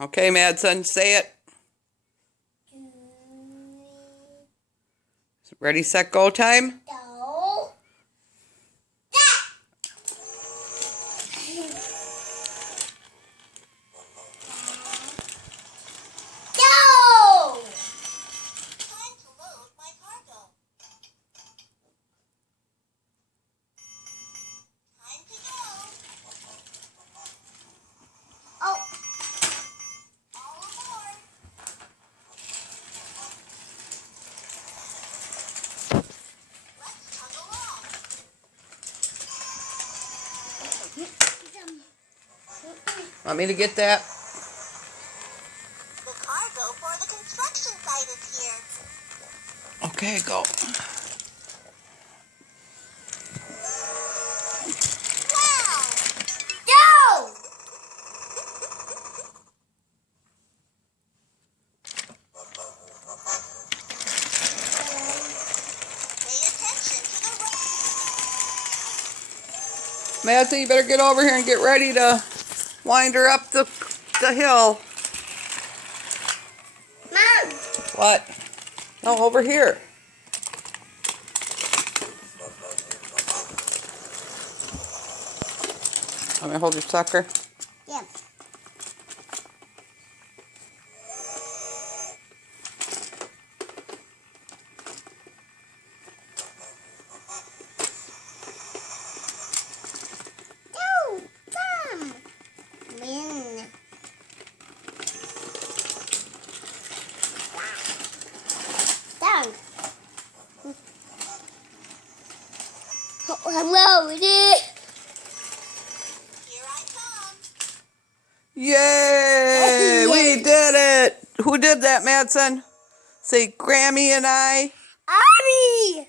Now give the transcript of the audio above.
Okay, Madsen, say it. Ready, set, go time? Go. Go! Time to load my cargo. Time to go. Oh. All aboard. Let's tug along. Want me to get that? The cargo for the construction site is here. Okay, go. Wow! Go! Pay attention to the road. Madsen, you better get over here and get ready to wind her up the hill. Mom! What? No, over here. Want me to hold your sucker? Yep. Go! Come! Win. Down. Hello, it is. Here I come. Yay! We did it! Who did that, Madsen? Say Grammy and I. Abby!